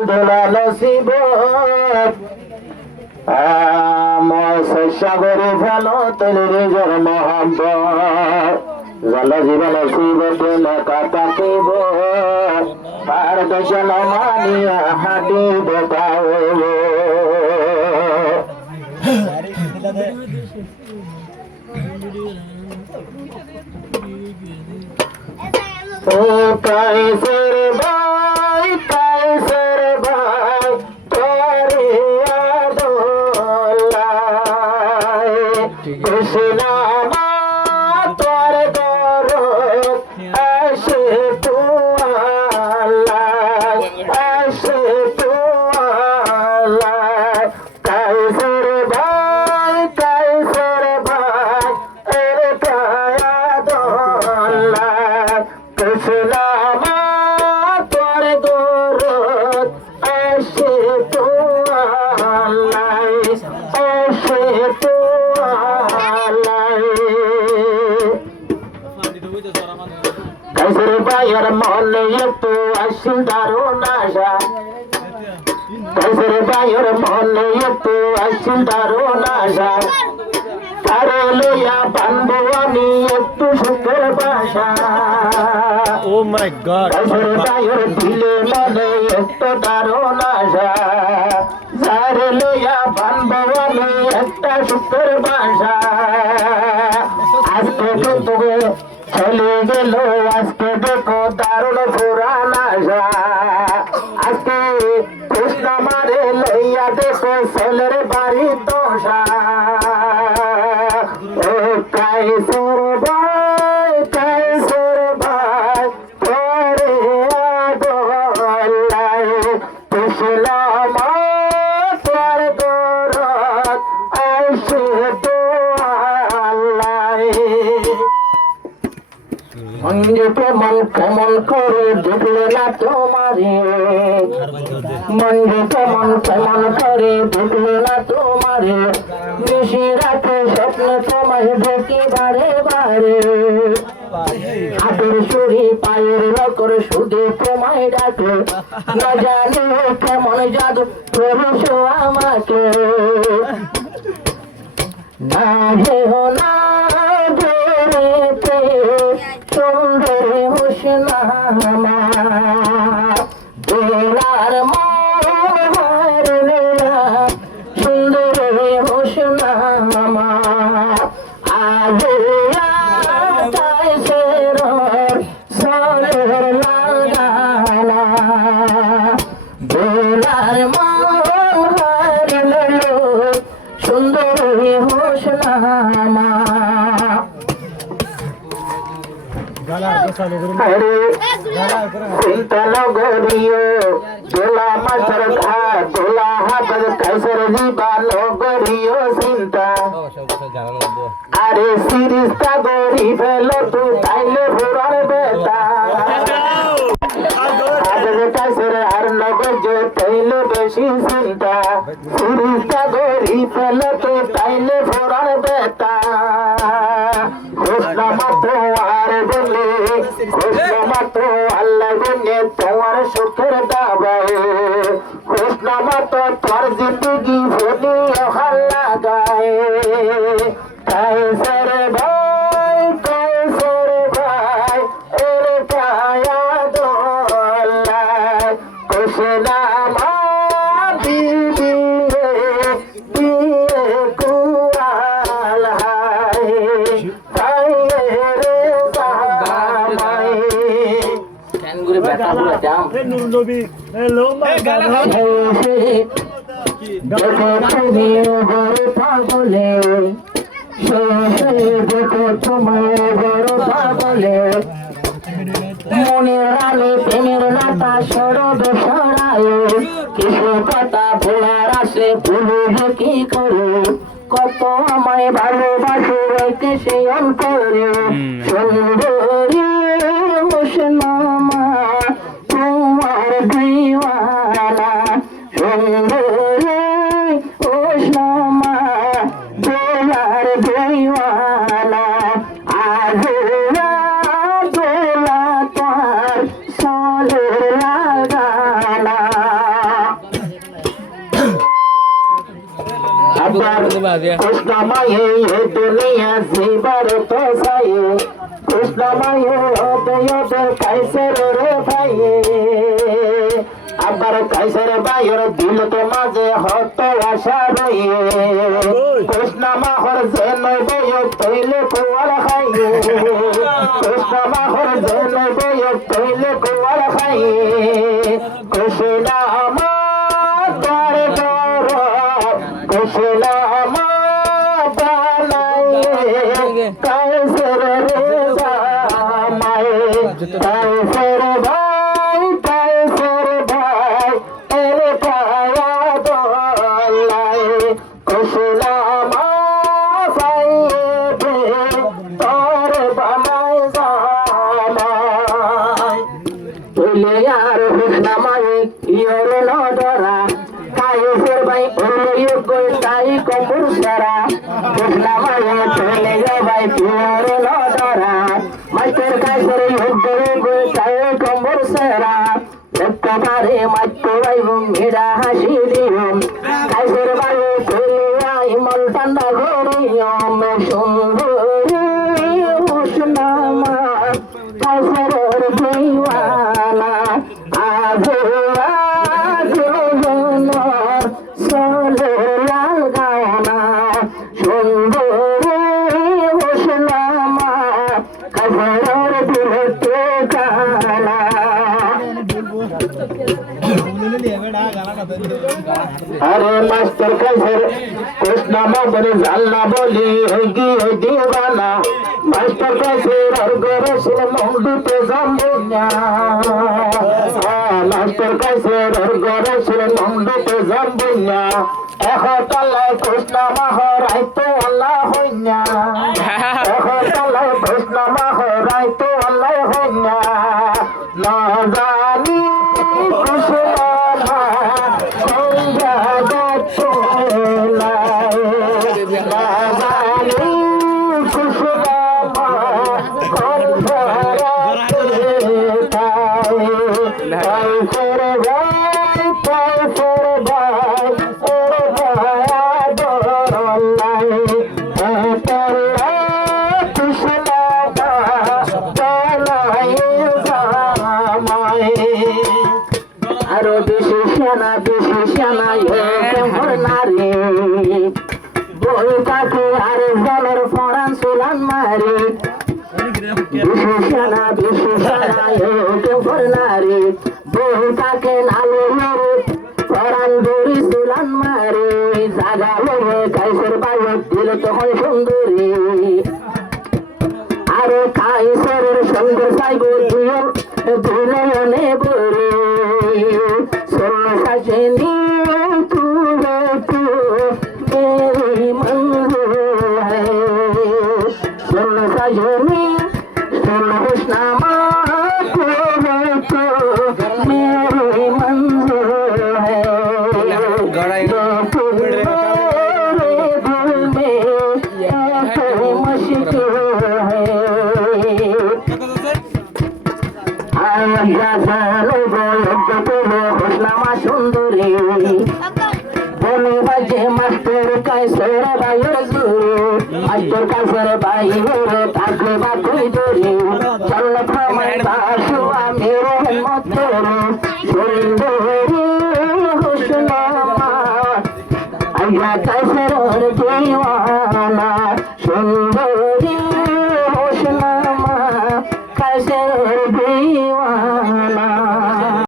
দোলা নসিব সাগরে ফেলো তৈরি নিজের মহাব্বত জল জীবন শিব প্রেম কাকিব পার দেশে মানিয়া হাঁটি দেখাও ও কাইসের ভাই কাইসের ভাই তোরে আদোলাই কৃষ্ণ মা তোর দরদ আসে তুয়ালাই আসে তুয়ালাই কাইসের ভাই এর কায়া দোলাই কৃষ্ণ মা তোর দরদ আসে তুয়ালাই আসে তুয়ালাই কাইসের ভাইয়ের মনে একটু আসিল দারুণ আশা কাইসের ভাইয়ের মনে একটু আসিল দারুণ আশা তারে লইয়া বানবো আমি একটু সুখের বাসা ও মাই গড কাইসের ভাইয়ের দিলে মনে একটু দারুণ আশা তারে লইয়া বানবো আমি একটা সুখের বাসা আজকে কিন্তু চলে গেল আজকে দেখো দারুণ পুরান আশা আজকে কৃষ্ণ মারে লইয়া দেখো ছেলের বাড়ি দোষা ও কাইসের ভাই তোরে আদোলাই কৃষ্ণ মা তোর দরদ আসে তোয়ালাই মঞ্জুকে মন কেমন করে দেখলে না তোমারে মঞ্জুকে মন কেমন করে দেখলে না তোমারে বেশি রাতে স্বপ্নে তোমায় দেখি বারে বারে হাতের সুরি পায়ের নকর সুদে তোমায় ডাকে না জানি কেমন জাদু করেছ আমাকে না যেও না সুন্দর হুসনামা দোলার মার সুন্দর হুসনামা আজ কাইসের সরের লাগানা দোলার মার সুন্দর হুসনামা আরে চিন্তা লগরিও দোলা মাছের ঘা দোলা হাতের কাইসের জীবা লগরিও চিন্তা আরে সিরিজটা গরি ফেলো তু তাইলে ভোরার বেতা আরে কাইসের আর লগর যে তাইলে বেশি চিন্তা সিরিজটা গরি ফেলো তু তাইলে ভোরার বেতা কৃষ্ণ মাতো আর বলে কৃষ্ণ মাতো আল্লাহ বলে তোমার সুখের দাবায় কৃষ্ণ মাতো তোর জিন্দগি ভুলি হল্লা গায়ে কাইসের ভাই এর কায়া দোলাই কৃষ্ণ মা বিবি দিয়ে কুয়াল হায় দেখো তুমি বড় পাগলে দেখো তোমার বড় পাগলে মনের আলো প্রেমের নাতা সরব সরায় কিছু কথা ভোলার আসে ভুলবে কি করে কত আমায় ভালোবাসে রইতে সে অন্তরে সুন্দরী হোসনামা তোমার দিওয়ানা সুন্দরী হোসনামা দোলার দিওয়ানা আজ দোলা তোর সালের লাগানা कृष्णमये ये दुनिया जीवर तो साये कृष्णमये होते कैसे रे भाई আবার কাইসারে বাইর দিল তো মাঝে হত আশা রইয়ে কৃষ্ণ মাহর যে নয় বয় তৈলে কোয়াল খাইয়ে কৃষ্ণ মাহর যে নয় বয় তৈলে কোয়াল খাইয়ে কৃষ্ণ আমার তার গর কৃষ্ণ আমার বানাইয়ে কাইসারে রে জামায়ে কাইসারে ভাই কাইসারে ভাই এরে পায়া দোলাই কৃষ্ণ মাফাইয়ে দে তোর বানাই জামাই তুলে আর হুসনামাই ইয়র নডরা কাইসের ভাই ওলই গই তাই কপুর সারা হুসনামাই তুলে ভাই ইয়র নডরা মাস্টার কাইসের ইয়র গই তাই কপুর সারা একবারে মাইতো ভাই মেরা হাসি দিও কাইসের ভাই তুলে আই মন ঠান্ডা করিও মে সুন্দরী হুসনামা কাইসের দিওয়ানা আজ আজ জনর সোলে লাল গাওনা সুন্দরী হুসনামা কাইসের দিলতে কানা अरे मास्टर कैसे कृष्ण मदर जालना बोली गई दीवाना मास्टर कैसे रसुल मुंडू पे जमुना मास्टर कैसे रसुल मुंडू पे जमुना एहो तले कृष्ण महराय तो अल्लाह होइना एहो तले कृष्ण महराय तो अल्लाह होइना ना जानी कृष्ण আরো বেশি শ্যানা হর নারী বই কাকে আর জলের ফরান সুলান মারি বেশি শ্যানা হর নারী বই কাকে নালো মেরে ফরান দড়ি সুলান মারি জাগা লোভে কাইসের বাইরে দিল তখন সুন্দরী আরে কাইসের সুন্দর সাইব দুলনে বরে सोना सजनी तू मेरी मंजिल है सोना सजनी सोना हुस्नामा तू मेरी मंजिल है मेरे दिल में मुश्किल है হুসনামা সুন্দরী বলে বাজে মাস্টার কাইসের বাইর জুড়ে মাস্টার কাইসের বাইরে থাকলে বা তুই দূরে চল থামাই বাসুয়া মেরে মতরে সুন্দরী হুসনামা আইয়া কাইসের দিওয়ানা সুন্দরী হুসনামা কাইসের